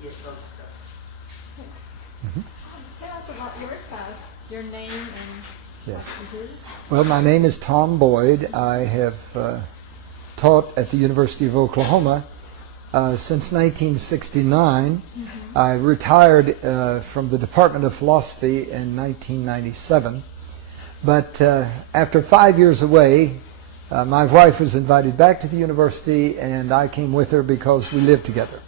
Tell us about yourself, your name and Yes. what you do. Well, my name is Tom Boyd. I have taught at the University of Oklahoma since 1969. I retired from the Department of Philosophy in 1997. But after 5 years away, my wife was invited back to the university, and I came with her because we lived together.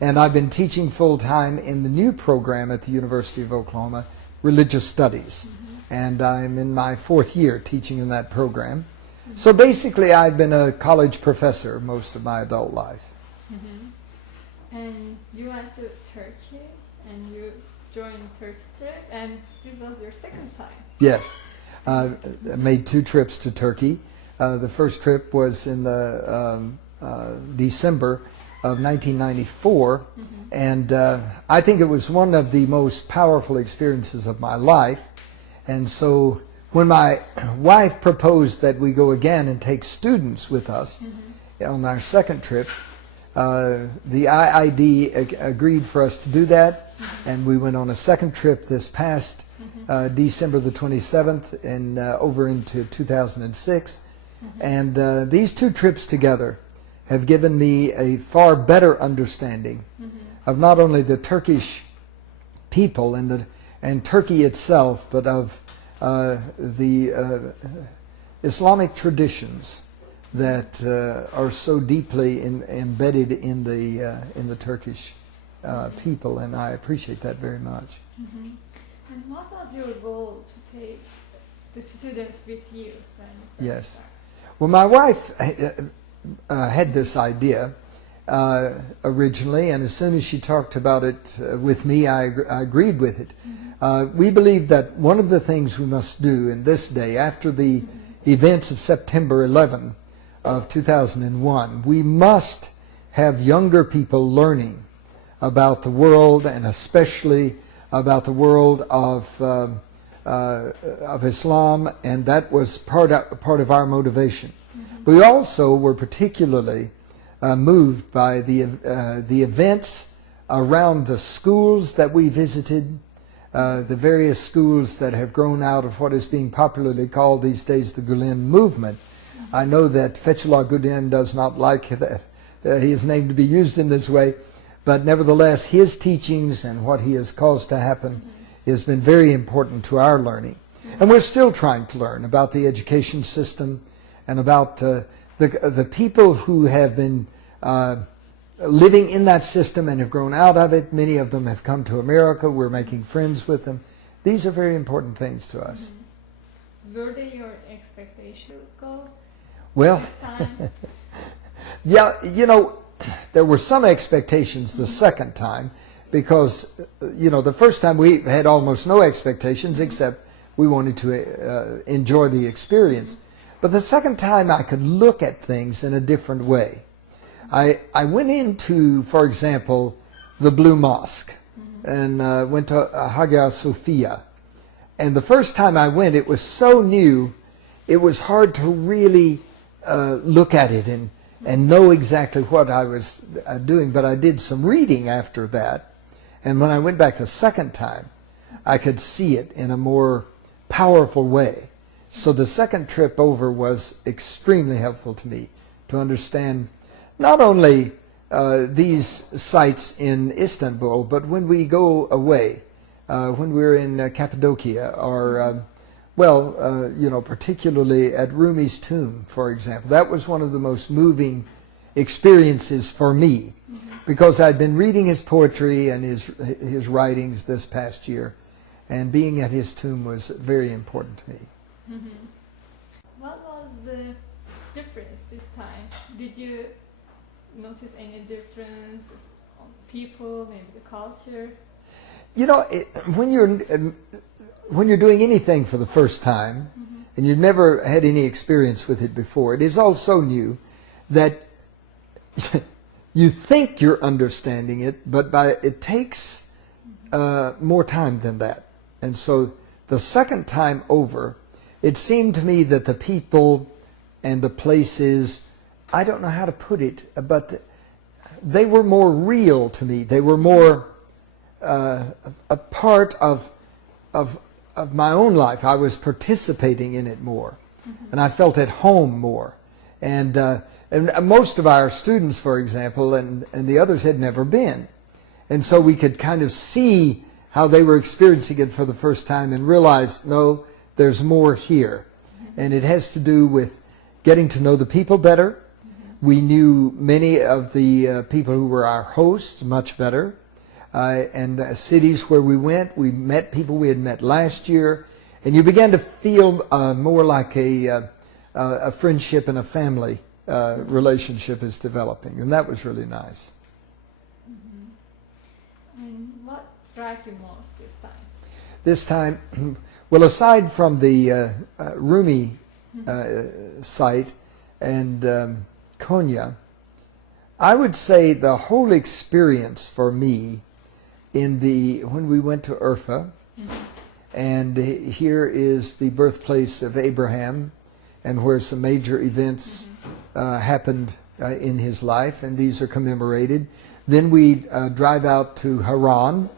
And I've been teaching full-time in the new program at the University of Oklahoma, Religious Studies. And I'm in my 4th year teaching in that program. So basically, I've been a college professor most of my adult life. And you went to Turkey and you joined Turkish trip, and this was your second time. Yes. I made 2 trips to Turkey. The first trip was in the December of 1994, and I think it was one of the most powerful experiences of my life. And so when my wife proposed that we go again and take students with us on our second trip, the IID agreed for us to do that, and we went on a second trip this past December the 27th and over into 2006. And these 2 trips together have given me a far better understanding of not only the Turkish people and Turkey itself, but of the Islamic traditions that are so deeply embedded in the Turkish people, and I appreciate that very much. And what was your goal to take the students with you? Yes. Well, my wife had this idea originally, and as soon as she talked about it with me, I agreed with it. We believe that one of the things we must do in this day, after the events of September 11 of 2001, we must have younger people learning about the world, and especially about the world of Islam, and that was part of our motivation. We also were particularly moved by the events around the schools that we visited, the various schools that have grown out of what is being popularly called these days the Gulen movement. I know that Fethullah Gulen does not like his name to be used in this way, but nevertheless his teachings and what he has caused to happen has been very important to our learning. And we're still trying to learn about the education system and about the people who have been living in that system and have grown out of it. Many of them have come to America. We're making friends with them. These are very important things to us. Were they your expectation go? Well, This time? yeah, you know, there were some expectations the second time because, you know, the first time we had almost no expectations except we wanted to enjoy the experience. But the second time I could look at things in a different way. I went into, for example, the Blue Mosque and went to Hagia Sophia. And the first time I went, it was so new, it was hard to really look at it and know exactly what I was doing. But I did some reading after that. And when I went back the second time, I could see it in a more powerful way. So the second trip over was extremely helpful to me to understand not only these sites in Istanbul, but when we go away, when we're in Cappadocia, or, you know, particularly at Rumi's tomb, for example. That was one of the most moving experiences for me, because I'd been reading his poetry and his writings this past year, and being at his tomb was very important to me. What was the difference this time? Did you notice any difference on people, maybe the culture? You know, when you're doing anything for the first time, and you've never had any experience with it before, it is all so new that you think you're understanding it, but it takes more time than that. And so the second time over, it seemed to me that the people and the places, I don't know how to put it, but they were more real to me. They were more a part of my own life. I was participating in it more, and I felt at home more. And most of our students, for example, and the others had never been. And so we could kind of see how they were experiencing it for the first time and realize, no, there's more here. And it has to do with getting to know the people better. We knew many of the people who were our hosts much better. And cities where we went, we met people we had met last year. And you began to feel more like a friendship and a family relationship is developing. And that was really nice. And what struck you most this time? This time, well, aside from the Rumi site and Konya, I would say the whole experience for me when we went to Urfa, and here is the birthplace of Abraham, and where some major events happened in his life, and these are commemorated. Then we drive out to Haran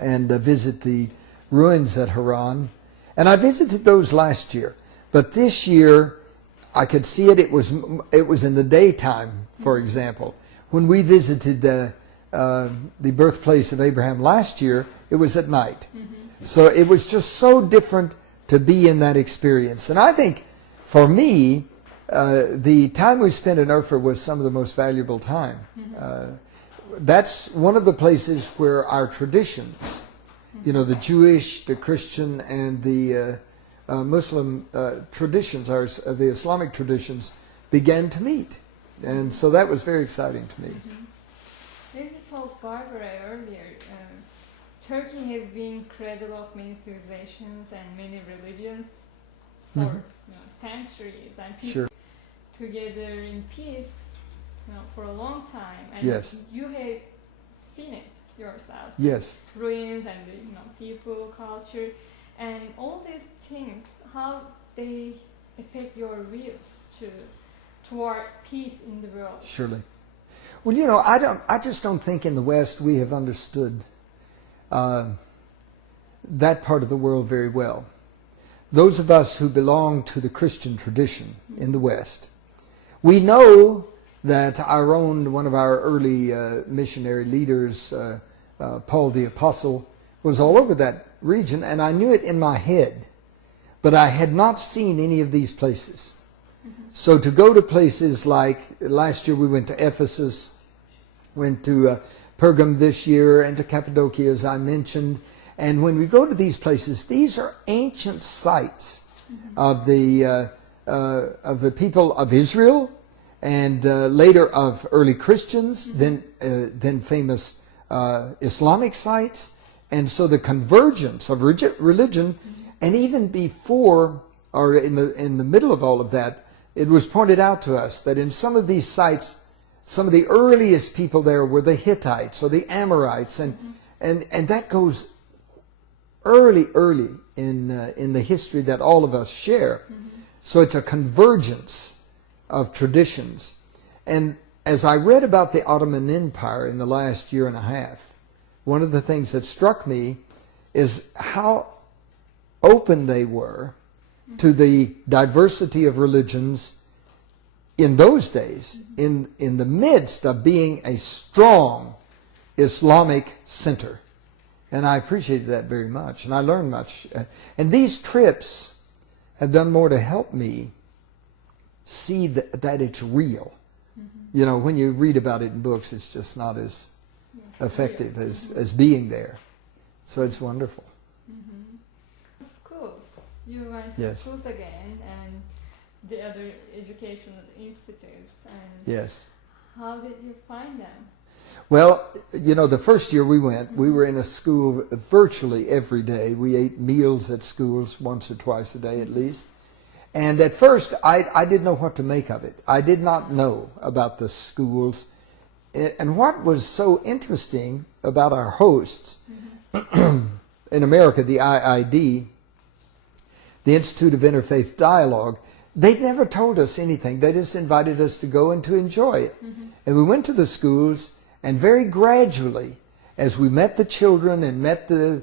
and visit the ruins at Haran. And I visited those last year. But this year, I could see it. It was in the daytime, for example. When we visited the birthplace of Abraham last year, it was at night. So it was just so different to be in that experience. And I think, for me, the time we spent in Urfa was some of the most valuable time. That's one of the places where our traditions, the Jewish, the Christian, and the Muslim traditions, the Islamic traditions, began to meet. And so that was very exciting to me. As you told Barbara earlier, Turkey has been cradle of many civilizations and many religions for centuries, and people together in peace for a long time. And you have seen it yourself. Yes. Ruins and people, culture, and all these things, how they affect your views toward peace in the world. Surely. Well, I just don't think in the West we have understood that part of the world very well. Those of us who belong to the Christian tradition in the West, we know that one of our early missionary leaders, Paul the Apostle, was all over that region, and I knew it in my head, but I had not seen any of these places. So to go to places like, last year we went to Ephesus, went to Pergam this year, and to Cappadocia, as I mentioned. And when we go to these places, these are ancient sites of the people of Israel, and later of early Christians, then famous Islamic sites. And so the convergence of religion, and even before, or in the middle of all of that, it was pointed out to us that in some of these sites, some of the earliest people there were the Hittites or the Amorites, and that goes early in the history that all of us share. So it's a convergence of traditions. And as I read about the Ottoman Empire in the last year and a half, one of the things that struck me is how open they were to the diversity of religions in those days, in the midst of being a strong Islamic center. And I appreciated that very much, and I learned much. And these trips have done more to help me see that it's real. When you read about it in books, it's just not as effective as being there. So it's wonderful. Schools. You went to schools again, and the other educational institutes. And how did you find them? Well, the first year we went, we were in a school virtually every day. We ate meals at schools once or twice a day at least. And at first, I didn't know what to make of it. I did not know about the schools. And what was so interesting about our hosts, in America, the IID, the Institute of Interfaith Dialogue, they never told us anything. They just invited us to go and to enjoy it. And we went to the schools, and very gradually, as we met the children and met the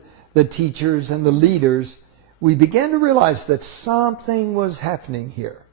teachers and the leaders, we began to realize that something was happening here.